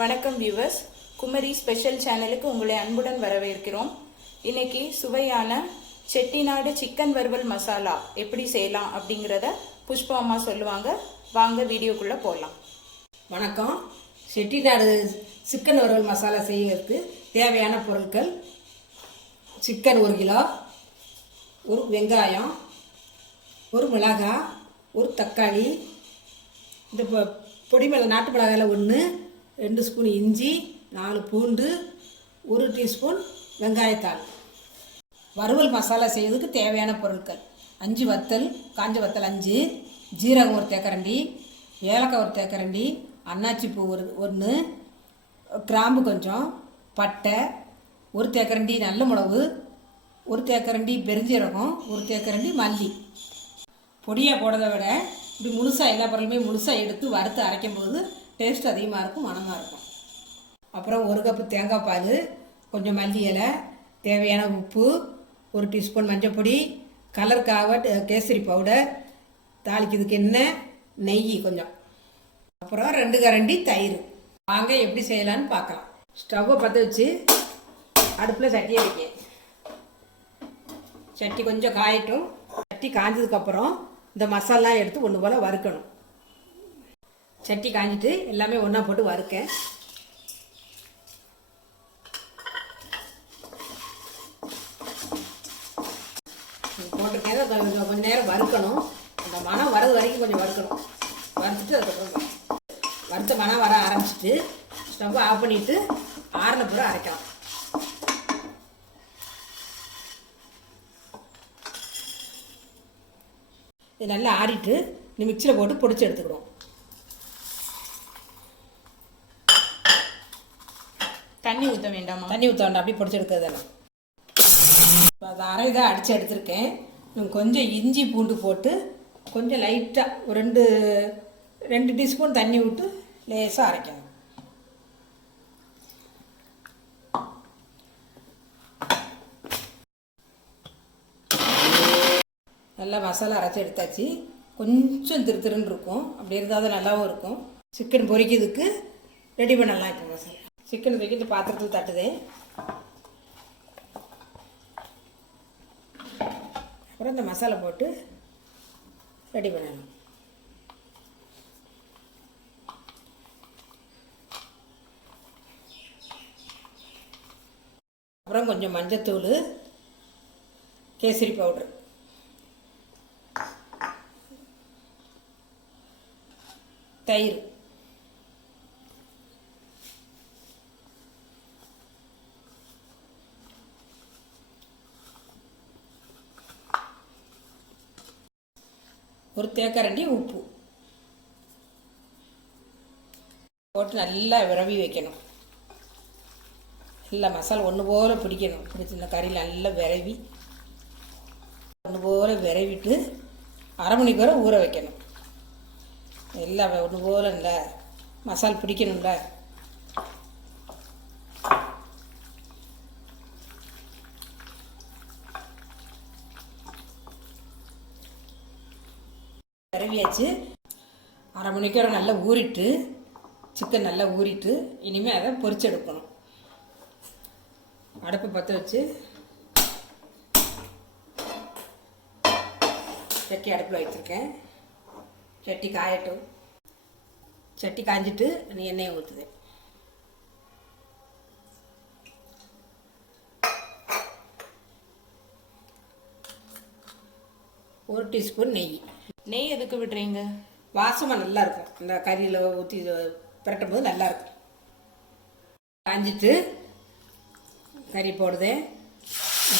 வணக்கம் viewers, Kumari special சேனலுக்கு உங்களை அன்புடன் வரவேற்கிறோம். இன்னைக்கு சுவையான செட்டிநாடு சிக்கன் வறுவல் மசாலா எப்படி செய்யலாம் அப்படிங்கிறத புஷ்பா அம்மா சொல்லுவாங்க. வாங்க வீடியோக்குள்ளே போகலாம். வணக்கம். செட்டிநாடு சிக்கன் வறுவல் மசாலா செய்வதற்கு தேவையான பொருட்கள்: சிக்கன் 1 கிலோ, ஒரு வெங்காயம், ஒரு மிளகாய், ஒரு தக்காளி, இந்த பொடி நாட்டு மிளகாயில் 1, 2 ஸ்பூன் இஞ்சி, 4 பூண்டு, 1 டீஸ்பூன் வெங்காயத்தாள். வறுவல் மசாலா செய்வதற்கு தேவையான பொருட்கள்: 5 வத்தல், காஞ்ச வத்தல் 5, ஜீரகம் 1 தேக்கரண்டி, ஏலக்காய் 1 தேக்கரண்டி, அன்னாச்சி பூ 1, கிராம்பு கொஞ்சம், பட்டை 1 தேக்கரண்டி, நல்ல மிளகு 1 தேக்கரண்டி, பெருஞ்சீரகம் 1 தேக்கரண்டி, மல்லி. பொடியாக போடுறத விட இப்படி முழுசாக எல்லா பொருளுமே முழுசாக எடுத்து வறுத்து அரைக்கும் போது டேஸ்ட் அதிகமாக இருக்கும், மணமாக இருக்கும். அப்புறம் 1 கப்பு தேங்காய் பால், கொஞ்சம் மல்லி இலை, தேவையான உப்பு, 1 டீஸ்பூன் மஞ்சள், கலருக்காக கேசரி பவுடர், தாளிக்கிறதுக்கு எண்ணெய், நெய் கொஞ்சம், அப்புறம் 2 கரண்டி தயிர். வாங்க எப்படி செய்யலான்னு பார்க்கலாம். ஸ்டவ்வை பற்ற வச்சு அடுப்பில் சட்டியை வைக்க. சட்டி கொஞ்சம் காயட்டும். சட்டி காய்ஞ்சதுக்கப்புறம் இந்த மசாலாம் எடுத்து ஒன்று போல் வறுக்கணும். சட்டி காஞ்சிட்டு எல்லாமே ஒன்றா போட்டு வறுக்கேன். போட்டுருக்கேன். கொஞ்சம் நேரம் வறுக்கணும். அந்த மனம் வரது வரைக்கும் கொஞ்சம் வறுக்கணும். வறுத்துட்டு அதுக்கப்புறம் வறுத்த மனம் வர ஆரம்பிச்சிட்டு ஸ்டவ் ஆஃப் பண்ணிவிட்டு ஆறின பிறகு அரைக்கலாம். இது நல்லா ஆறிட்டு இந்த மிக்சியில் போட்டு பொடிச்சு எடுத்துக்கிடுவோம். தண்ணி ஊற்ற வேண்டாமா? தண்ணி ஊற்ற வேண்டாம், அப்படி பொடிச்சு எடுக்கிறதெல்லாம். இப்போ அதை அரை இதாக அடித்து எடுத்துருக்கேன். கொஞ்சம் இஞ்சி பூண்டு போட்டு கொஞ்சம் லைட்டாக ஒரு 2 டீஸ்பூன் தண்ணி விட்டு லேசாக அரைக்கணும். நல்லா மசாலா அரைச்சி எடுத்தாச்சு. கொஞ்சம் திருன்னு இருக்கும், அப்படி இருந்தால் தான் நல்லாவும் இருக்கும். சிக்கன் பொரிக்கிறதுக்கு ரெடி பண்ணலாம். இப்போ மசாலா சிக்கன் வைக்கிட்டு பாத்திரத்தில் தட்டுது. அப்புறம் இந்த மசாலா போட்டு ரெடி பண்ணணும். அப்புறம் கொஞ்சம் மஞ்சத்தூள், கேசரி பவுட்ரு, தயிர், ஒரு தேக்கரண்டி உப்பு போட்டு நல்லா விரவி வைக்கணும். நல்லா மசாலா ஒன்று போல் பிடிக்கணும். பிடிச்சி இந்த கறியில் நல்லா விரவி ஒன்று போல் விரவிட்டு அரை மணிக்கு வரை ஊற வைக்கணும். எல்லாம் ஒன்று போல் இல்லை மசாலா பிடிக்கணும்ல. விரவியாச்சு. அரை மணிக்கு வரை நல்லா ஊறிட்டு, சிக்கன் நல்லா ஊறிட்டு இனிமேல் அதை பொரிச்சு எடுக்கணும். அடுப்பை பற்ற வச்சு சட்டி அடுப்பில் வச்சுருக்கேன். சட்டி காயட்டும். சட்டி காய்ஞ்சிட்டு எண்ணெயை ஊற்றுது. ஒரு டீஸ்பூன் நெய். நெய் எதுக்கு விடுறீங்க? வாசமாக நல்லா இருக்கும். இந்த கறியில் ஊற்றி பிரட்டும் போது நல்லாயிருக்கும். காஞ்சிட்டு கறி போடுதேன்.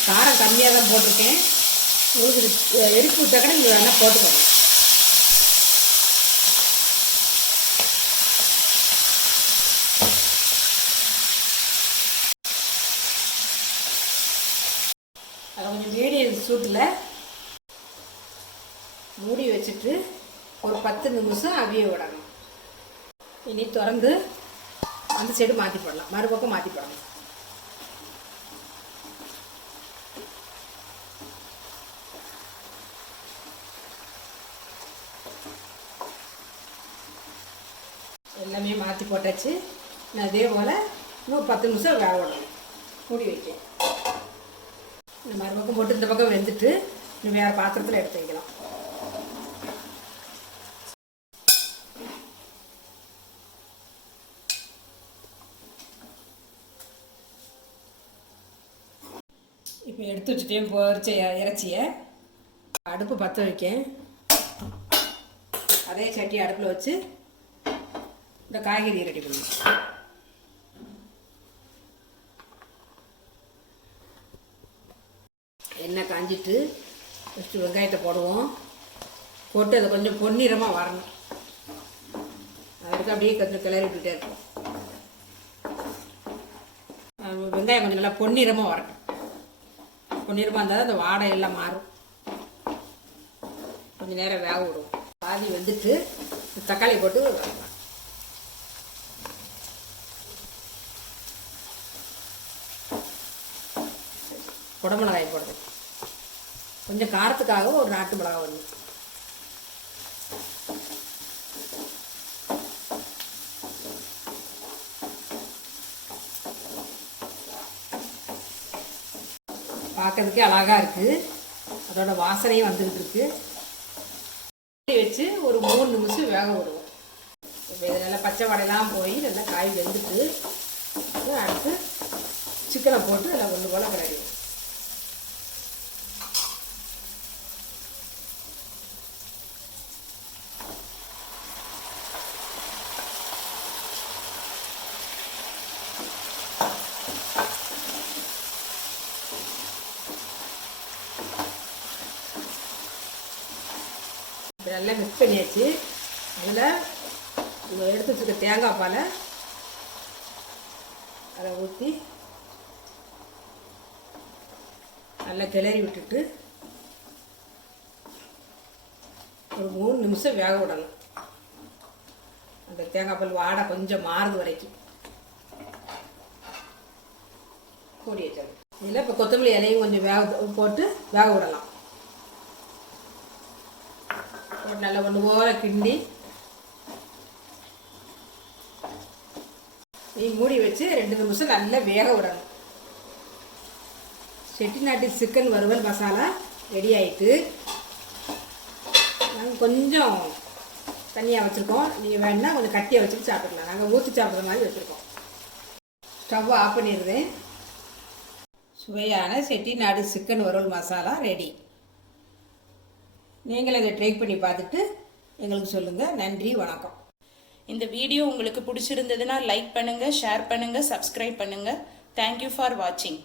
காரம் கம்மியாக தான் போட்டிருக்கேன். உங்களுக்கு எரிப்பு விட்டாக்கடை நீங்கள் வேணால் போட்டுக்கோங்க. அதை கொஞ்சம் மீடியம் சூட்டில் மூடி வச்சுட்டு ஒரு 10 நிமிஷம் அவிய விடணும். இனி திறந்து அந்த சைடு மாற்றி போடலாம், மறுபக்கம் மாற்றி போடணும். எல்லாமே மாற்றி போட்டாச்சு. நான் அதே போல் இன்னும் 10 நிமிஷம் வேக விடணும். மூடி வைக்க. இந்த மறுபக்கம் போட்டு இந்த பக்கம் வெந்துட்டு இன்னும் வேறு பாத்திரத்தில் எடுத்து வைக்கலாம். இப்போ எடுத்து வச்சுட்டேன் பொரிச்ச இறைச்சியை. அடுப்பு பற்ற வைக்கேன். அதே சட்டி அடுப்பில் வச்சு இந்த காய்கறி ரெடி பண்ணணும். எண்ணெய் காஞ்சிட்டு ஃபஸ்ட்டு வெங்காயத்தை போடுவோம். போட்டு அதை கொஞ்சம் பொன்னிறமாக வரணும். அதுக்கு அப்படியே கொஞ்சம் கிளறி விட்டுட்டே இருக்கும். வெங்காயம் கொஞ்சம் நல்லா பொன்னிறமாக வரட்டும். பொன்னிறமாக இருந்தால் அந்த வாடை எல்லாம் மாறும். கொஞ்சம் நேரம் வேக விடுவோம். பாதி வந்துட்டு தக்காளி போட்டு குடமிளகாய் போடுறது. கொஞ்சம் காரத்துக்காக ஒரு நாட்டு மிளகாய் ஒன்று. பார்க்கறதுக்கே அழகாக இருக்குது. அதோட வாசனையும் வந்துக்கிட்டு இருக்கு. வச்சு ஒரு 3 நிமிஷம் வேக விடுவோம். இப்போ இது நல்லா பச்சை வடையெல்லாம் போய் நல்லா காய் வெந்துட்டு அடுத்து சிக்கனை போட்டு எல்லாம் ஒன்று போல் கிளறிடுவோம். நல்லா மிக்ஸ் பண்ணியாச்சு. அதில் எடுத்து வச்சுருக்க தேங்காய் பாலை அதை ஊற்றி நல்லா கிளறி விட்டுட்டு ஒரு 3 நிமிஷம் வேக விடணும். அந்த தேங்காய் பால் வாடை கொஞ்சம் மாறுது வரைக்கும் மூடி வச்சாங்க. இதில் இப்போ கொத்தமல்லி இலையும் கொஞ்சம் போட்டு வேக விடலாம். நல்லா ஒன்று போல கிண்டி மூடி வச்சு 2 நிமிஷம் நல்லா வேக விடணும். செட்டிநாட்டு சிக்கன் வறுவல் மசாலா ரெடி ஆகிட்டு நாங்கள் கொஞ்சம் தண்ணியாக வச்சுருக்கோம். நீங்கள் வேணுன்னா கொஞ்சம் கட்டியாக வச்சுட்டு சாப்பிட்டுக்கலாம். நாங்கள் ஊற்றி சாப்பிட்ற மாதிரி வச்சுருக்கோம். ஸ்டவ் ஆஃப் பண்ணிடுறேன். சுவையான செட்டிநாடு சிக்கன் வறுவல் மசாலா ரெடி. நீங்கள் அதை ட்ரை பண்ணி பார்த்துட்டு எங்களுக்கு சொல்லுங்கள். நன்றி, வணக்கம். இந்த வீடியோ உங்களுக்கு பிடிச்சிருந்ததுன்னா லைக் பண்ணுங்கள், ஷேர் பண்ணுங்கள், சப்ஸ்கிரைப் பண்ணுங்கள். தேங்க்யூ ஃபார் வாட்சிங்.